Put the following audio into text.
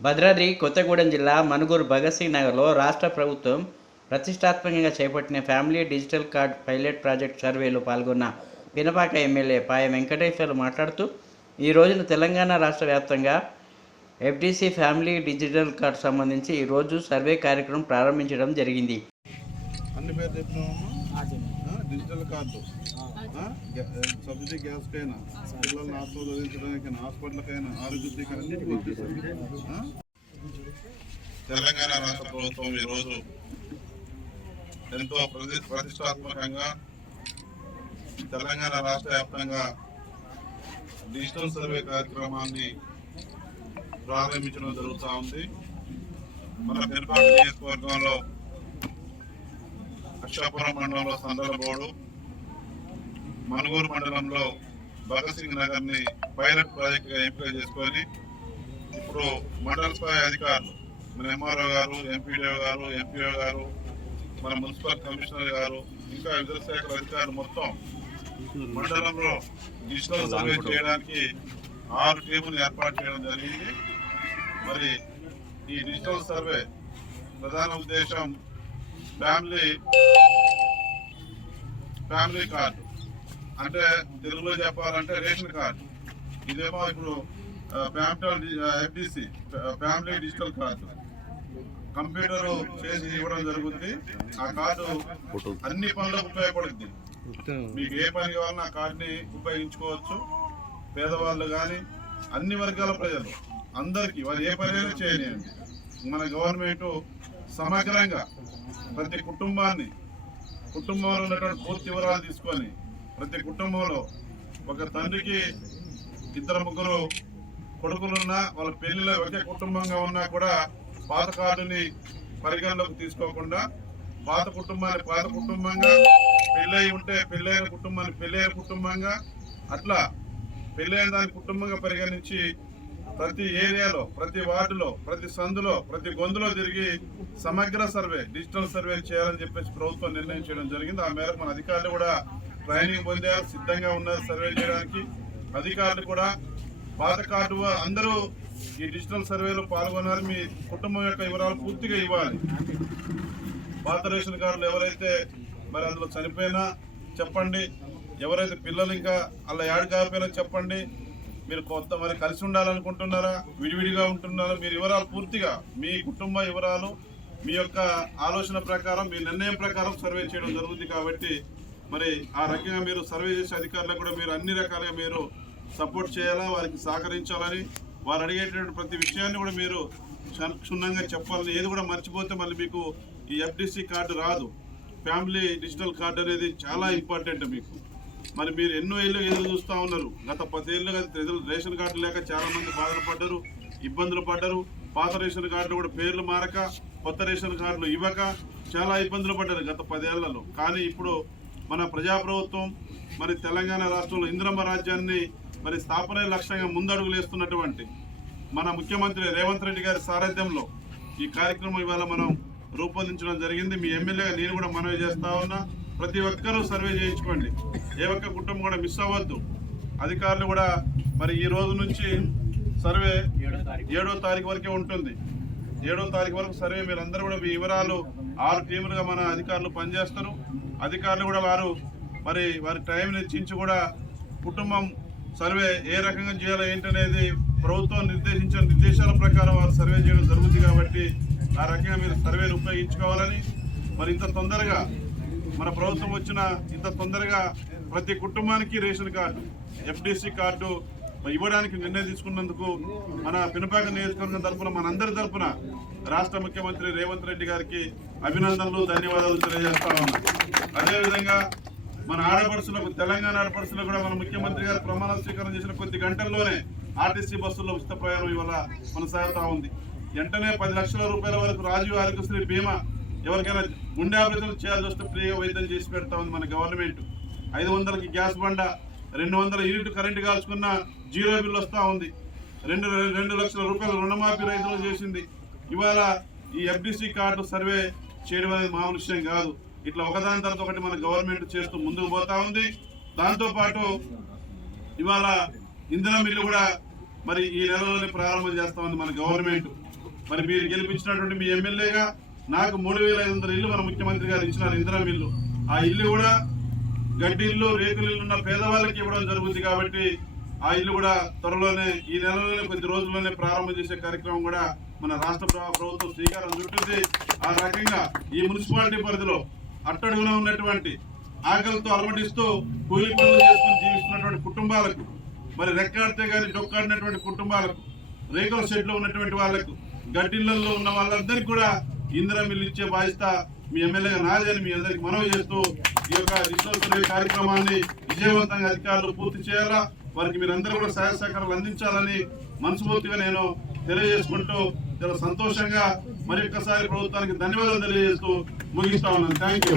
భద్రాద్రి కొత్తగూడెం జిల్లా మనుగూరు భగత్ సింగ్ నగర్లో రాష్ట్ర ప్రభుత్వం ప్రతిష్టాత్మకంగా చేపట్టిన family digital card pilot project సర్వేలో పాల్గొన్న పినపాక ఎమ్మెల్యే పాయ వెంకటేశ్వర్లు మాట్లాడుతూ ఈ రోజున తెలంగాణ రాష్ట్ర వ్యాప్తంగా ఎఫ్డిసి ఫ్యామిలీ డిజిటల్ కార్డ్ సంబంధించి ఈరోజు సర్వే కార్యక్రమం ప్రారంభించడం జరిగింది. అన్ని పేరు చెప్పినామమ్మా డిజిటల్ కార్డు సబ్సిడీ గ్యాస్ కైనా పిల్లల్ని చదివించడానికైనా హాస్పిటల్కైనా ఆరోగ్యశ్రీకి అన్నిటికీ? తెలంగాణ రాష్ట్ర ప్రభుత్వం ఈరోజు ఎంతో ప్రతి ప్రతిష్టాత్మకంగా తెలంగాణ రాష్ట్ర వ్యాప్తంగా డిజిటల్ సర్వే కార్యక్రమాన్ని ప్రారంభించడం జరుగుతూ ఉంది. మన పెరుపాక నియోజకవర్గంలో అక్షాపురం మండలంలో సందలబోడు మనుగూరు మండలంలో భగత్ సింగ్ నగర్ని పైలట్ ప్రాజెక్ట్గా ఎంపిక చేసుకొని ఇప్పుడు మండల స్థాయి అధికారులు మన ఎంఆర్ఓ గారు ఎంపీడీఓ గారు ఎంపీఓ గారు మన మున్సిపల్ కమిషనర్ గారు ఇంకా వివిధ శాఖల అధికారులు మొత్తం మండలంలో డిజిటల్ సర్వే చేయడానికి ఆరు టీములు ఏర్పాటు చేయడం జరిగింది. మరి ఈ డిజిటల్ సర్వే ప్రధాన ఉద్దేశం ఫ్యామిలీ ఫ్యామిలీ కార్డు. అంటే తెలుగులో చెప్పాలంటే రేషన్ కార్డు. ఇదేమో ఇప్పుడు ఫ్యామిటల్ FDC family digital card. Computer చేసి ఇవ్వడం జరుగుతుంది ఆ కార్డు అన్ని పనులకు ఉపయోగపడుతుంది మీకు ఏ పని కావాలన్నా ఆ కార్డుని ఉపయోగించుకోవచ్చు. పేదవాళ్ళు కానీ అన్ని వర్గాల ప్రజలు అందరికీ వాళ్ళు ఏ పనైనా చేయలేండి మన గవర్నమెంట్ సమగ్రంగా ప్రతి కుటుంబాన్ని కుటుంబంలో ఉన్నటువంటి పూర్తి వివరాలు తీసుకొని ప్రతి కుటుంబంలో ఒక తండ్రికి ఇద్దరు ముగ్గురు కొడుకులున్నా వాళ్ళ పెళ్ళిలో ఒకే కుటుంబంగా ఉన్నా కూడా పాత కార్డుని పరిగణలోకి తీసుకోకుండా పాత కుటుంబాన్ని పాత కుటుంబంగా పెళ్ళై ఉంటే పెళ్ళైన కుటుంబాన్ని పెళ్ళైన కుటుంబంగా అట్లా పెళ్ళైన దాని కుటుంబంగా పరిగణించి ప్రతి ఏరియాలో ప్రతి వార్డులో ప్రతి సందులో ప్రతి గొంతులో తిరిగి సమగ్ర సర్వే డిజిటల్ సర్వే చేయాలని చెప్పేసి ప్రభుత్వం నిర్ణయం చేయడం జరిగింది. ఆ మేరకు మన అధికారులు కూడా ట్రైనింగ్ పొందారు సిద్ధంగా ఉన్నారు సర్వే చేయడానికి. అధికారులు కూడా పాత కార్డు అందరూ ఈ డిజిటల్ సర్వేలో పాల్గొన్నారు. మీ కుటుంబం యొక్క వివరాలు పూర్తిగా ఇవ్వాలి. పాత రేషన్ కార్డులు ఎవరైతే మరి అందులో చనిపోయినా చెప్పండి. ఎవరైతే పిల్లలు ఇంకా అలా యాడ్ కాకపోయినా చెప్పండి. మీరు కొత్త మరి కలిసి ఉండాలనుకుంటున్నారా? విడివిడిగా ఉంటున్నారా? మీరు వివరాలు పూర్తిగా మీ కుటుంబ వివరాలు మీ యొక్క ఆలోచన ప్రకారం మీ నిర్ణయం ప్రకారం సర్వే చేయడం జరుగుతుంది కాబట్టి మరి ఆ రకంగా మీరు సర్వే చేసే అధికారులకు కూడా మీరు అన్ని రకాలుగా మీరు సపోర్ట్ చేయాలా? వారికి సహకరించాలని వారు అడిగేటువంటి ప్రతి విషయాన్ని కూడా మీరు క్షుణ్ణంగా చెప్పాలని ఏది కూడా మర్చిపోతే మళ్ళీ మీకు ఈ ఎఫ్డిసి కార్డు రాదు. ఫ్యామిలీ డిజిటల్ కార్డు అనేది చాలా ఇంపార్టెంట్ మీకు. మరి మీరు ఎన్నో ఏళ్ళు ఎదురు చూస్తూ ఉన్నారు. గత పదేళ్ళుగా ఎదురు రేషన్ కార్డు లేక చాలా మంది బాధలు పడ్డారు ఇబ్బందులు పడ్డారు. పాత రేషన్ కార్డులు కూడా పేర్లు మారక కొత్త రేషన్ కార్డులు ఇవ్వక చాలా ఇబ్బందులు పడ్డారు గత పదేళ్ళలో కానీ ఇప్పుడు మన ప్రజాప్రభుత్వం మరి తెలంగాణ రాష్ట్రంలో ఇంద్రమ్మ రాజ్యాన్ని మరి స్థాపన లక్ష్యంగా ముందడుగులేస్తున్నటువంటి మన ముఖ్యమంత్రి రేవంత్ రెడ్డి గారి సారథ్యంలో ఈ కార్యక్రమం ఇవాళ మనం రూపొందించడం జరిగింది. మీ ఎమ్మెల్యేగా నేను కూడా మనవి చేస్తా ఉన్నా. ప్రతి ఒక్కరూ సర్వే చేయించుకోండి. ఏ ఒక్క కుటుంబం కూడా మిస్ అవ్వద్దు. అధికారులు కూడా మరి ఈ రోజు నుంచి సర్వే ఏడో తారీఖు వరకే ఉంటుంది. ఏడో తారీఖు వరకు సర్వే మీరందరూ కూడా మీ వివరాలు ఆరు టీములుగా మన అధికారులు పనిచేస్తారు. అధికారులు కూడా వారు మరి వారి టైం నిశ్చించి కూడా కుటుంబం సర్వే ఏ రకంగా చేయాలో ఏంటనేది ప్రభుత్వం నిర్దేశించిన నిర్దేశాల ప్రకారం వారు సర్వే చేయడం జరుగుతుంది కాబట్టి ఆ రకంగా మీరు సర్వేను ఉపయోగించుకోవాలని మరి ఇంత తొందరగా మన ప్రభుత్వం వచ్చిన ఇంత తొందరగా ప్రతి కుటుంబానికి రేషన్ కార్డు ఎఫ్డిసి కార్డు ఇవ్వడానికి నిర్ణయం తీసుకున్నందుకు మన పినపాక నియోజకవర్గం తరఫున మనందరి తరఫున రాష్ట్ర ముఖ్యమంత్రి రేవంత్ రెడ్డి గారికి అభినందనలు ధన్యవాదాలు తెలియజేస్తా ఉన్నాం. అదేవిధంగా మన ఆడపడుచులకు తెలంగాణ ఆడపడుచులకు కూడా మన ముఖ్యమంత్రి గారు ప్రమాణ స్వీకారం చేసిన కొద్ది గంటల్లోనే ఆర్టీసీ బస్సుల్లో ఉచిత ప్రయాణం ఇవాళ కొనసాగుతా ఉంది. వెంటనే పది లక్షల రూపాయల వరకు రాజీవ్ ఆరోగ్యశ్రీ బీమా ఎవరికైనా గుండె ఆపరేషన్ చేయాల్సి వస్తే ఫ్రీగా వైద్యం చేసి పెడతా ఉంది మన గవర్నమెంట్. ఐదు వందలకి గ్యాస్ బండ రెండు వందల యూనిట్ కరెంటు కాల్చుకున్న జీరో బిల్ వస్తూ ఉంది. రెండు రెండు లక్షల రూపాయల రుణమాఫీ రైతులు చేసింది. ఇవాళ ఈ ఎఫ్డిసి కార్డు సర్వే చేయడం అనేది మామూలు విషయం కాదు. ఇట్లా ఒకదాని తర్వాత ఒకటి మన గవర్నమెంట్ చేస్తూ ముందుకు పోతా ఉంది. దాంతోపాటు ఇవాళ ఇంధనం బిల్లు కూడా మరి ఈ నెలలోనే ప్రారంభం చేస్తా ఉంది మన గవర్నమెంట్. మరి మీరు గెలిపించినటువంటి మీ ఎమ్మెల్యేగా నాకు మూడు వేల ఐదు వందల ఇల్లు మన ముఖ్యమంత్రి గారు ఇచ్చినారు ఇందిరా ఇల్లు ఆ ఇల్లు కూడా గడ్డి ఇల్లు రేకుల ఇల్లు ఉన్న పేదవాళ్ళకి ఇవ్వడం జరుగుతుంది కాబట్టి ఆ ఇల్లు కూడా త్వరలోనే ఈ నెలలోనే కొద్ది రోజుల్లోనే ప్రారంభం చేసే కార్యక్రమం కూడా మన రాష్ట్ర ప్రభుత్వం శ్రీకారం చుట్టింది. ఆ రకంగా ఈ మున్సిపాలిటీ పరిధిలో అట్టడుగున ఉన్నటువంటి ఆకలితో అలమటిస్తూ కూలి పనులు చేసుకుని జీవిస్తున్నటువంటి కుటుంబాలకు మరి రెక్కాడితే కానీ డొక్కాడినటువంటి కుటుంబాలకు రేకుల షెడ్లో ఉన్నటువంటి వాళ్ళకు గడ్డిళ్ళలో ఉన్న వాళ్ళందరికీ కూడా ఇందిరా మిల్లు ఇచ్చే బాధ్యత మీ ఎమ్మెల్యేగా నాది అని మీ అందరికి మనవి చేస్తూ ఈ యొక్క డిజిటల్ కార్యక్రమాన్ని విజయవంతంగా అధికారులు పూర్తి చేయాలా? వారికి మీరందరూ కూడా సహాయ సహకారాలు అందించాలని మనస్ఫూర్తిగా నేను తెలియజేసుకుంటూ చాలా సంతోషంగా మరి ఒక్కసారి ప్రభుత్వానికి ధన్యవాదాలు తెలియజేస్తూ ముగిస్తా ఉన్నాను. Thank you